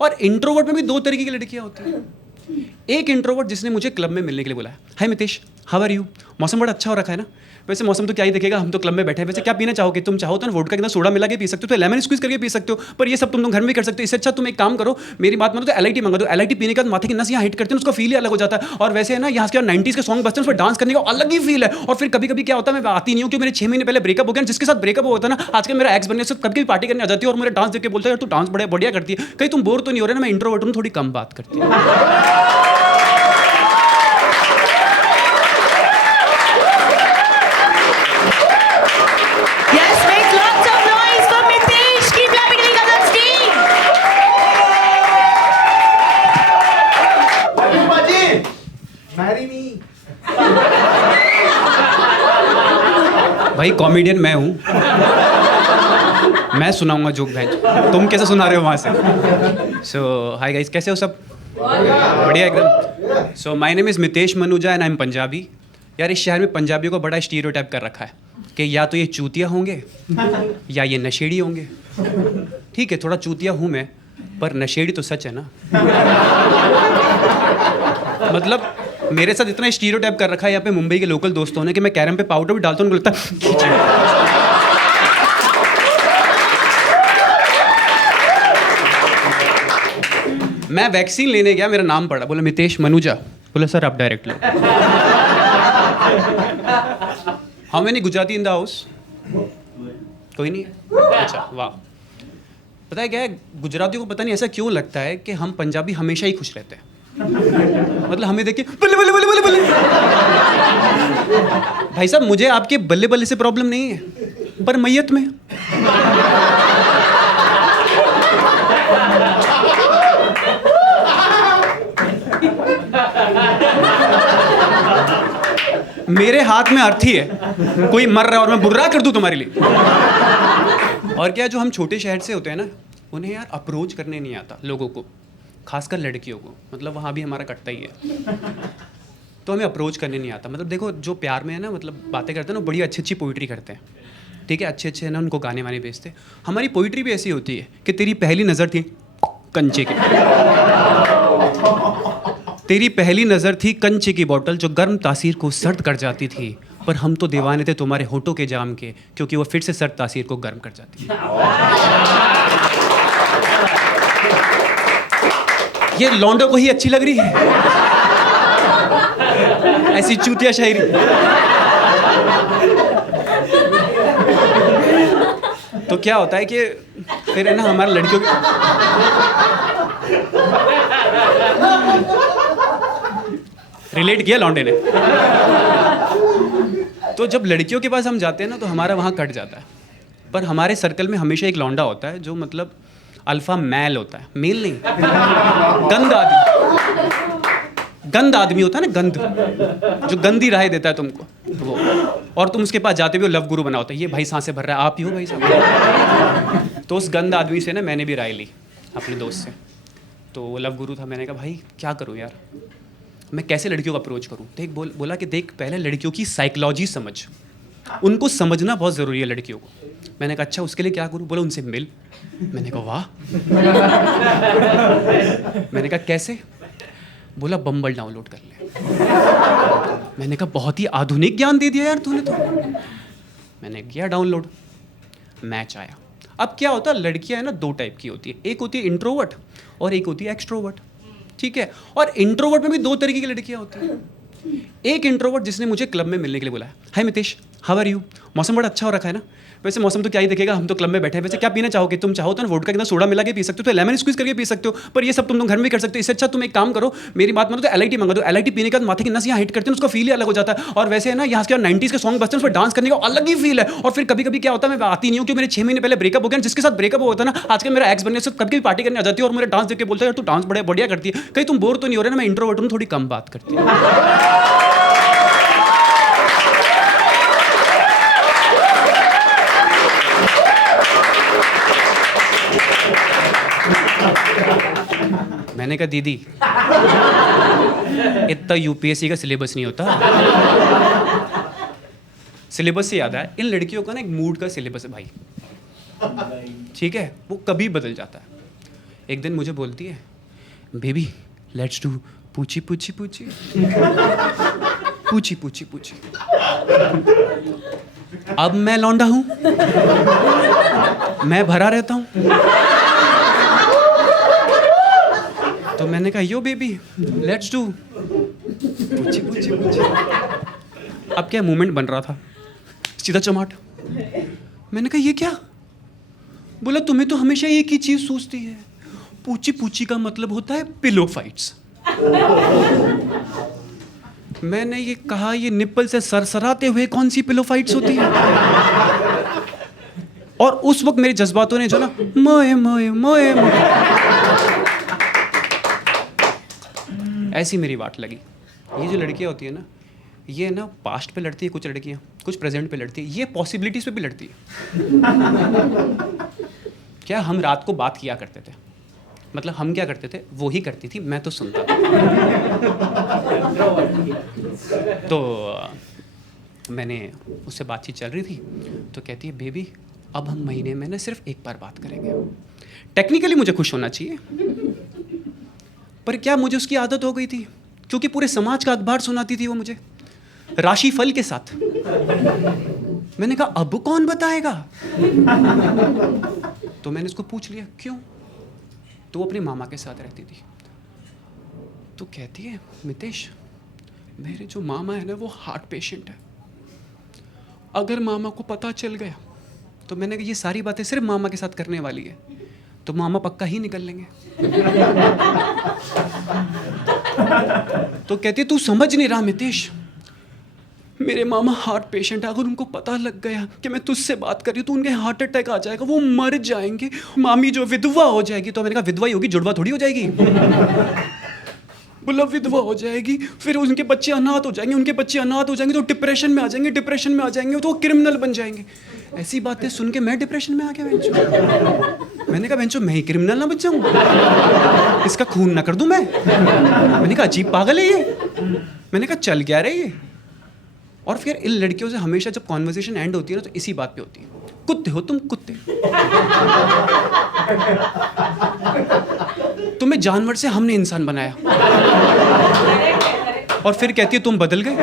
और इंट्रोवर्ट में भी दो तरीके की लड़कियां होती हैं। एक इंट्रोवर्ट जिसने मुझे क्लब में मिलने के लिए बोला, हाय मितेश, हाउ आर यू, मौसम बड़ा अच्छा हो रखा है ना। वैसे मौसम तो क्या ही देखेगा, हम तो क्लब में बैठे हैं। वैसे क्या पीना चाहोगे, तुम चाहो तो ना वोडका के अंदर सोडा मिला के पी सकते हो, तो लेमन स्क्वीज करके पी सकते हो, पर ये सब तुम घर में भी कर सकते हो। इससे अच्छा तुम एक काम करो, मेरी बात मानो तो LIT मंगा दो। LIT पीने के बाद माथे की नस यहाँ हिट करते हैं, उसका फील ही अलग हो जाता है। और वैसे है ना, यहाँ के 90s के सॉन्ग बजते हैं, उस पर डांस करने का अलग ही फील है। और फिर कभी कभी क्या होता है, मैं आती नहीं हूँ, क्योंकि मेरे 6 महीने पहले ब्रेकअप हो गया। जिसके साथ ब्रेकअप होता है ना, आजकल मेरा एक्स बनने से कभी कभी पार्टी करने आ जाती है और मेरे डांस देख के बोलता है यार तू डांस बड़ा बढ़िया करती है। कहीं तुम बोर तो नहीं हो रहे ना, मैं इंट्रोवर्ट हूँ, थोड़ी कम बात करती है। भाई कॉमेडियन मैं हूँ, मैं सुनाऊंगा जोक भाई, तुम कैसे सुना रहे हो वहाँ से। सो हाय गाइस, कैसे हो सब? बढ़िया एकदम। So my name is Mitesh Manuja and I am Punjabi. यार इस शहर में पंजाबियों को बड़ा स्टीरियोटाइप कर रखा है कि या तो ये चूतिया होंगे या ये नशेड़ी होंगे। ठीक है, थोड़ा चूतिया हूँ मैं, पर नशेड़ी तो सच है ना। मतलब मेरे साथ इतना स्टीरियोटाइप कर रखा है यहाँ पे मुंबई के लोकल दोस्तों ने कि मैं कैरम पे पाउडर भी डालता हूँ, उनको लगता है। मैं वैक्सीन लेने गया, मेरा नाम पड़ा, बोला मितेश मनुजा, बोला सर आप direct low. How many Gujarati in the house? कोई नहीं? अच्छा वाह। पता है क्या है, गुजरातियों को पता नहीं ऐसा क्यों लगता है कि हम पंजाबी हमेशा ही खुश रहते हैं। मतलब हमें देख के बल्ले बल्ले बल्ले बल्ले बल्ले। भाई साहब मुझे आपके बल्ले बल्ले से प्रॉब्लम नहीं है, पर मैयत में। मेरे हाथ में अर्थी है, कोई मर रहा है और मैं बुर्रा कर दूं तुम्हारे लिए। और क्या, जो हम छोटे शहर से होते हैं ना, उन्हें यार अप्रोच करने नहीं आता लोगों को, खासकर लड़कियों को। मतलब वहाँ भी हमारा कटता ही है, तो हमें अप्रोच करने नहीं आता। मतलब देखो जो प्यार में है ना, मतलब बातें करते हैं ना, बड़ी अच्छी अच्छी पोइट्री करते हैं, ठीक है, अच्छे अच्छे है ना, उनको गाने वाने भेजते। हमारी पोइट्री भी ऐसी होती है कि तेरी पहली नज़र थी कंचे की, तेरी पहली नज़र थी कंचे की बोतल जो गर्म तासीर को सर्द कर जाती थी, पर हम तो दीवाने थे तुम्हारे होठों के जाम के, क्योंकि वो फिर से सर्द तासीर को गर्म कर जाती है। ये लौंडों को ही अच्छी लग रही है ऐसी चूतिया शायरी। तो क्या होता है कि फिर है ना, हमारे लड़कियों रिलेट किया लौंडे ने। तो जब लड़कियों के पास हम जाते हैं ना, तो हमारा वहाँ कट जाता है। पर हमारे सर्कल में हमेशा एक लौंडा होता है जो मतलब अल्फा मैल होता है, मेल नहीं, गंद आदमी, गंद आदमी होता है ना, गंद, जो गंदी राय देता है तुमको वो। और तुम उसके पास जाते भी हो, लव गुरु बना होता है, ये भाई सांसें भर रहा है, आप ही हो भाई साहब। तो उस गंद आदमी से ना मैंने भी राय ली अपने दोस्त से। तो वो लव गुरु था, मैंने कहा भाई क्या करूँ यार, मैं कैसे लड़कियों को अप्रोच करूँ। देख बोला कि देख पहले लड़कियों की साइकोलॉजी समझ, उनको समझना बहुत ज़रूरी है लड़कियों को। मैंने कहा अच्छा उसके लिए क्या करूँ? बोला उनसे मिल। मैंने कहा वाह। मैंने कहा कैसे? बोला बम्बल डाउनलोड कर ले। मैंने कहा बहुत ही आधुनिक ज्ञान दे दिया यार तूने तो। मैंने किया डाउनलोड, मैच आया। अब क्या होता है, लड़कियां है ना दो टाइप की होती है, एक होती है इंट्रोवर्ट और एक होती है एक्सट्रोवर्ट, ठीक है। और इंट्रोवर्ट में भी दो तरीके की लड़कियां होती हैं। एक इंट्रोवर्ट जिसने मुझे क्लब में मिलने के लिए बोला, हाय मितेश, हाउ आर यू, मौसम बड़ा अच्छा हो रखा है ना। वैसे मौसम तो क्या ही देखेगा, हम तो क्लब में बैठे हैं। वैसे क्या पीना चाहोगे, तुम चाहो तो ना वोडका के अंदर सोडा मिला के पी सकते हो, तो लेमन स्क्वीज करके पी सकते हो, पर ये सब तुम घर में भी कर सकते हो। इससे अच्छा तुम एक काम करो, मेरी बात मानो तो LIT मंगा दो। LIT पीने के बाद माथे की नस यहाँ हिट करते हैं, उसका फील ही अलग हो जाता है। और वैसे है ना, यहाँ के 90s के सॉन्ग बजते हैं, उस पर डांस करने का अलग ही फील है। और फिर कभी कभी क्या होता है, मैं आती नहीं हूँ, क्योंकि मेरे 6 महीने पहले ब्रेकअप हो गया। जिसके साथ ब्रेकअप होता है ना, आजकल मेरा एक्स बनने से कभी कभी पार्टी करने आ जाती है और मेरे डांस देख के बोलता है यार तू डांस बड़ा बढ़िया करती है। कहीं तुम बोर तो नहीं हो रहे ना, मैं इंट्रोवर्ट हूँ, थोड़ी कम बात करती है। मैंने कहा दीदी इतना UPSC का सिलेबस नहीं होता। सिलेबस से याद है, इन लड़कियों का ना एक मूड का सिलेबस है भाई, ठीक है, वो कभी बदल जाता है। एक दिन मुझे बोलती है, बेबी लेट्स डू पूछी पूछी पूछी पूछी पूछी पूछी। अब मैं लौंडा हूं, मैं भरा रहता हूं, तो मैंने कहा यो बेबी लेट्स डू पूछी पूछी पूछी। अब क्या मूवमेंट बन रहा था, सीधा चमाट। मैंने कहा ये क्या? बोला तुम्हें तो हमेशा एक ही चीज सूझती है, पूछी पूछी का मतलब होता है पिलो फाइट्स। मैंने ये कहा, ये निप्पल से सरसराते हुए कौन सी पिलो फाइट्स होती है? और उस वक्त मेरे जज्बातों ने जो ना मोए मोए मोए मोए, ऐसी मेरी बात लगी। ये जो लड़कियां होती है ना, ये ना पास्ट पे लड़ती है, कुछ लड़कियां कुछ प्रेजेंट पे लड़ती है, ये पॉसिबिलिटीज पे भी लड़ती है। क्या हम रात को बात किया करते थे, मतलब हम क्या करते थे, वो ही करती थी, मैं तो सुनता था। तो मैंने उससे बातचीत चल रही थी, तो कहती है बेबी अब हम महीने में ना सिर्फ एक बार बात करेंगे। टेक्निकली मुझे खुश होना चाहिए, पर क्या मुझे उसकी आदत हो गई थी, क्योंकि पूरे समाज का अखबार सुनाती थी वो मुझे राशिफल के साथ। मैंने कहा अब कौन बताएगा? तो मैंने उसको पूछ लिया क्यों, तो वो अपने मामा के साथ रहती थी। तो कहती है मितेश मेरे जो मामा है ना वो हार्ट पेशेंट है, अगर मामा को पता चल गया, तो मैंने कहा ये सारी बातें सिर्फ मामा के साथ करने वाली है, तो मामा पक्का ही निकल लेंगे। तो कहती है तू समझ नहीं रहा मितेश, मेरे मामा हार्ट पेशेंट है, अगर उनको पता लग गया कि मैं तुझसे बात कर रही हूँ तो उनके हार्ट अटैक आ जाएगा, वो मर जाएंगे, मामी जो विधवा हो जाएगी। तो मैंने कहा विधवा ही होगी, जुड़वा थोड़ी हो जाएगी। बोला विधवा हो जाएगी, फिर उनके बच्चे अनाथ हो जाएंगे, उनके बच्चे अनाथ हो जाएंगे तो डिप्रेशन में आ जाएंगे, डिप्रेशन में आ जाएंगे तो वो क्रिमिनल बन जाएंगे। ऐसी बातें सुन के मैं डिप्रेशन में आ गया बेंचो। मैंने कहा बेंचो मैं ही क्रिमिनल ना बन जाऊँ, इसका खून ना कर दूं मैं। मैंने कहा अजीब पागल है ये। मैंने कहा चल क्या रहे ये। और फिर इन लड़कियों से हमेशा जब कॉन्वर्सेशन एंड होती है ना, तो इसी बात पे होती है, कुत्ते हो तुम कुत्ते, तुम्हें जानवर से हमने इंसान बनाया। और फिर कहती है तुम बदल गए।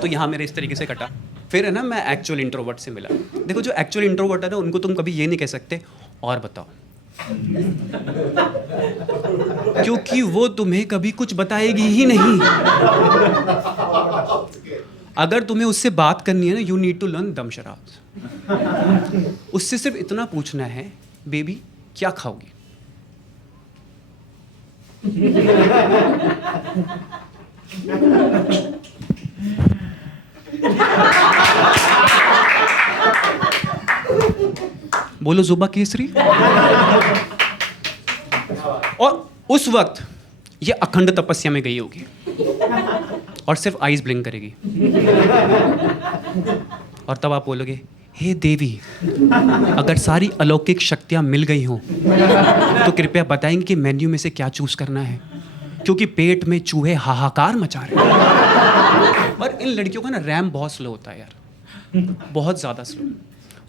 तो यहाँ मेरे इस तरीके से कटा। फिर है ना मैं एक्चुअल इंट्रोवर्ट से मिला। देखो जो एक्चुअल इंट्रोवर्ट है ना, उनको तुम कभी ये नहीं कह सकते और बताओ, क्योंकि वो तुम्हें कभी कुछ बताएगी ही नहीं। अगर तुम्हें उससे बात करनी है ना, यू नीड टू लर्न दमशराज। उससे सिर्फ इतना पूछना है बेबी क्या खाओगी। बोलो जुबा केसरी। और उस वक्त ये अखंड तपस्या में गई होगी और सिर्फ आईज ब्लिंक करेगी। और तब आप बोलोगे हे देवी, अगर सारी अलौकिक शक्तियां मिल गई हों तो कृपया बताएंगे कि मेन्यू में से क्या चूज करना है, क्योंकि पेट में चूहे हाहाकार मचा रहे हैं। और इन लड़कियों का ना रैम बहुत स्लो होता है यार, बहुत ज़्यादा स्लो।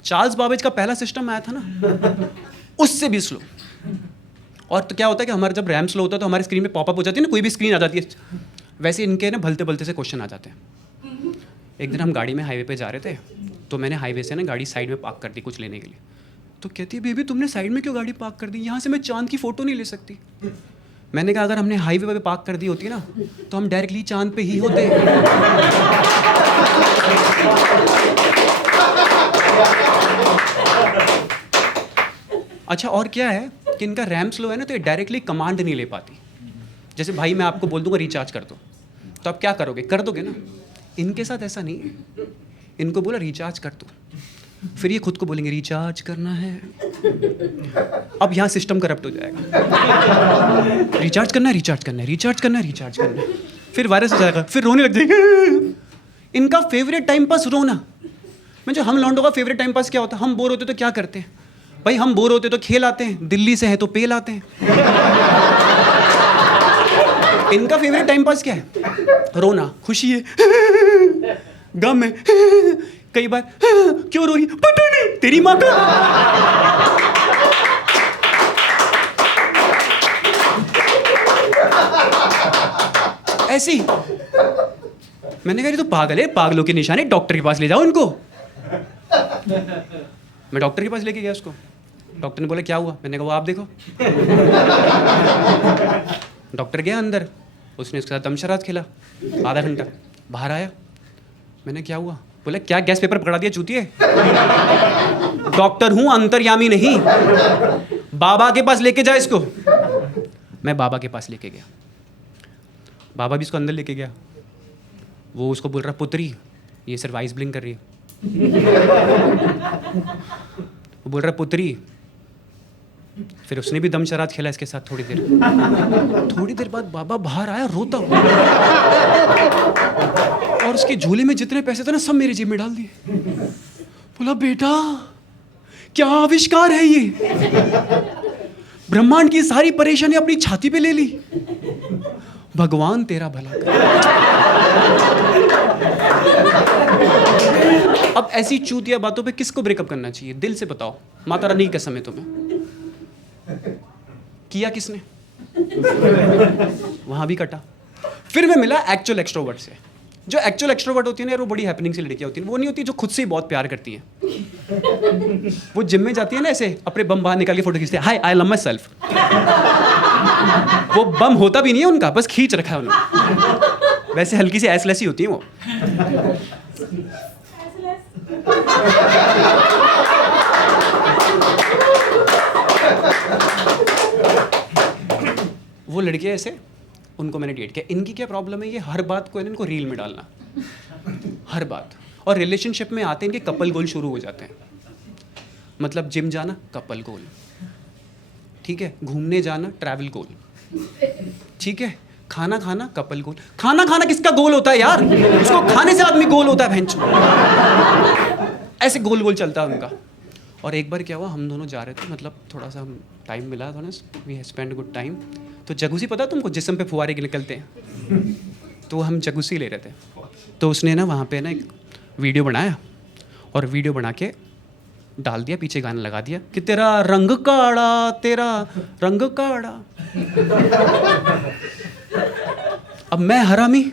चार्ल्स बाबेज का पहला सिस्टम आया था ना, उससे भी स्लो। और तो क्या होता है कि हमारा जब रैम स्लो होता है तो हमारी स्क्रीन पे पॉपअप हो जाती है ना, कोई भी स्क्रीन आ जाती है, वैसे इनके ना भलते भलते से क्वेश्चन आ जाते हैं। एक दिन हम गाड़ी में हाईवे पे जा रहे थे, तो मैंने हाईवे से ना गाड़ी साइड में पार्क कर दी कुछ लेने के लिए। तो कहती है बेबी तुमने साइड में क्यों गाड़ी पार्क कर दी, यहाँ से मैं चांद की फ़ोटो नहीं ले सकती। मैंने कहा अगर हमने हाईवे पे पार्क कर दी होती ना, तो हम डायरेक्टली चांद पे ही होते। अच्छा और क्या है कि इनका रैम स्लो है ना, तो ये डायरेक्टली कमांड नहीं ले पाती। जैसे भाई मैं आपको बोल दूंगा रिचार्ज कर दो, तो आप क्या करोगे, कर दोगे ना। इनके साथ ऐसा नहीं है, इनको बोला रिचार्ज कर दो, फिर ये खुद को बोलेंगे रिचार्ज करना है। अब यहाँ सिस्टम करप्ट हो जाएगा। रिचार्ज करना है, रिचार्ज करना है, रिचार्ज करना है, रिचार्ज करना है, फिर वायरस हो जाएगा, फिर रोने लग जाएंगे। इनका फेवरेट टाइम पास रोना। मैं जो हम लौंडों का फेवरेट टाइम पास क्या होता है, हम बोर होते तो क्या करते हैं भाई, हम बोर होते तो खेल आते हैं, दिल्ली से है तो पेल आते हैं। इनका फेवरेट टाइम पास क्या है, रोना। खुशी है, गम है, कई बार क्यों रोई पता नहीं तेरी माँ का। ऐसे ही। मैंने कहा ये तो पागल है, पागलों की निशानी, डॉक्टर के पास ले जाओ इनको। मैं डॉक्टर के पास लेके गया उसको। डॉक्टर ने बोला क्या हुआ? मैंने कहा वो आप देखो। डॉक्टर गया अंदर, उसने उसके साथ दमशराज खेला आधा घंटा, बाहर आया। मैंने क्या हुआ? बोला क्या गैस पेपर पकड़ा दिया चूतिए? डॉक्टर हूं, अंतर्यामी नहीं। बाबा के पास लेके जा इसको। मैं बाबा के पास लेके गया, बाबा भी इसको अंदर लेके गया। वो उसको बोल रहा पुत्री ये सिर्फ आइस ब्लिंक कर रही है। वो बोल रहा पुत्री। फिर उसने भी दमशराज खेला इसके साथ थोड़ी देर। थोड़ी देर बाद बाबा बाहर आया रोता हुआ, और उसके झोले में जितने पैसे थे ना सब मेरी जेब में डाल दिए। बोला बेटा क्या आविष्कार है ये, ब्रह्मांड की सारी परेशानी अपनी छाती पे ले ली। भगवान तेरा भला करे। अब ऐसी चूतिया बातों पे किसको ब्रेकअप करना चाहिए? दिल से बताओ, माता रानी की कसम है तुम्हें। किया किसने? वहां भी कटा। फिर मैं मिला एक्चुअल एक्सट्रोवर्ट से। जो एक्चुअल एक्सट्रोवर्ट होती है ना, वो बड़ी हैपनिंग से लड़कियां होती हैं। वो नहीं होती जो खुद से ही बहुत प्यार करती हैं। वो जिम में जाती है ना, ऐसे अपने बम बाहर निकाल के फोटो खींचते हैं, हाय आई लव माई सेल्फ। वो बम होता भी नहीं है उनका, बस खींच रखा है उन्होंने। वैसे हल्की सी एसलेस ही होती है वो। वो लड़के ऐसे, उनको मैंने डेट किया। इनकी क्या प्रॉब्लम है, ये हर बात को इनको रील में डालना, हर बात। और रिलेशनशिप में आते हैं इनके कपल गोल शुरू हो जाते हैं। मतलब जिम जाना कपल गोल, ठीक है, घूमने जाना ट्रैवल गोल, ठीक है, खाना खाना कपल गोल। खाना खाना किसका गोल होता है यार? उसको खाने से आदमी गोल होता है भैंचो। ऐसे गोल गोल चलता है उनका। और एक बार क्या हुआ, हम दोनों जा रहे थे, मतलब थोड़ा सा टाइम मिला, थोड़ा वी स्पेंड गुड टाइम। तो जगूसी पता तुमको, जिस्म पे फुहारे निकलते हैं, तो हम जगूसी ले रहे थे। तो उसने ना वहाँ पे ना एक वीडियो बनाया, और वीडियो बना के डाल दिया, पीछे गाना लगा दिया कि तेरा रंग काड़ा, तेरा रंग काड़ा। अब मैं हरामी,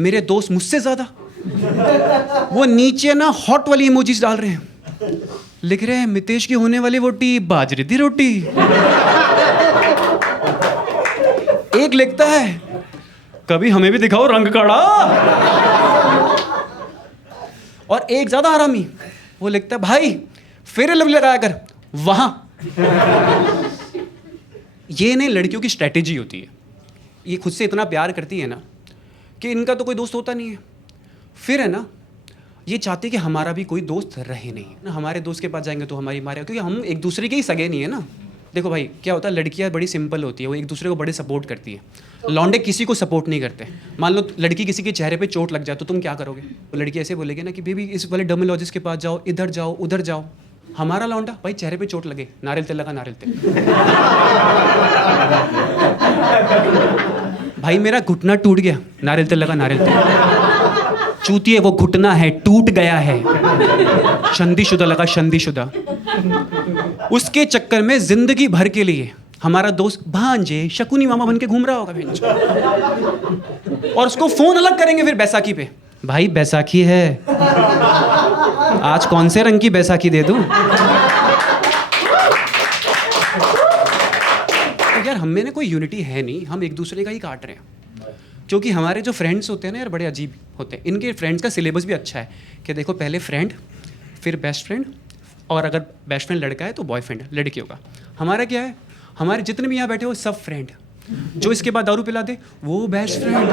मेरे दोस्त मुझसे ज़्यादा, वो नीचे ना हॉट वाली इमोजीज डाल रहे हैं, लिख रहे हैं मितेश की होने वाली रोटी बाजरे दी रोटी। एक लिखता है कभी हमें भी दिखाओ रंग काड़ा। और एक ज्यादा हरामी, वो लिखता है भाई फेयर लवली लगाया कर वहां। ये नहीं लड़कियों की स्ट्रेटेजी होती है। ये खुद से इतना प्यार करती है ना कि इनका तो कोई दोस्त होता नहीं है। फिर है ना, ये चाहती है कि हमारा भी कोई दोस्त रहे नहीं ना। हमारे दोस्त के पास जाएंगे तो हमारी मारे, क्योंकि हम एक दूसरे के ही सगे नहीं है ना। देखो भाई क्या होता है, लड़कियां बड़ी सिंपल होती है, वो एक दूसरे को बड़े सपोर्ट करती है। लौंडे किसी को सपोर्ट नहीं करते। मान लो लड़की किसी के चेहरे पे चोट लग जाए तो तुम क्या करोगे? वो लड़की ऐसे बोलेगी ना कि बेबी इस वाले डर्मेटोलॉजिस्ट के पास जाओ, इधर जाओ, उधर जाओ। हमारा लौंडा भाई चेहरे पे चोट लगे, नारियल तेल लगा, नारियल तेल। भाई मेरा घुटना टूट गया, नारियल तेल लगा, नारियल तेल। चूतिए वो घुटना है, टूट गया है, शादीशुदा लगा, शादीशुदा। उसके चक्कर में जिंदगी भर के लिए हमारा दोस्त भांजे शकुनी मामा बन के घूम रहा होगा बेंच। और उसको फोन अलग करेंगे फिर बैसाखी पे, भाई बैसाखी है, आज कौन से रंग की बैसाखी दे दूं? तो यार हम में ना कोई यूनिटी है नहीं, हम एक दूसरे का ही काट रहे हैं। क्योंकि हमारे जो फ्रेंड्स होते हैं ना यार, बड़े अजीब होते हैं। इनके फ्रेंड्स का सिलेबस भी अच्छा है कि देखो पहले फ्रेंड, फिर बेस्ट फ्रेंड, और अगर बेस्ट फ्रेंड लड़का है तो बॉयफ्रेंड लड़कियों का। हमारा क्या है, हमारे जितने भी यहाँ बैठे हो सब फ्रेंड, जो इसके बाद दारू पिला दे वो बेस्ट फ्रेंड।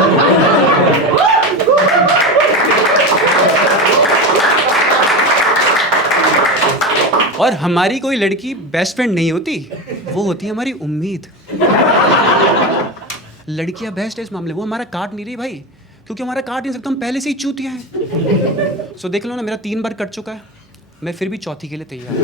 और हमारी कोई लड़की बेस्ट फ्रेंड नहीं होती, वो होती है हमारी उम्मीद। लड़कियां बेस्ट है इस मामले, वो हमारा काट नहीं रही भाई, क्योंकि हमारा काट नहीं सकता, हम पहले से ही चूतियां हैं। सो देख लो ना, मेरा 3 बार कट चुका है, मैं फिर भी चौथी के लिए तैयार हूं।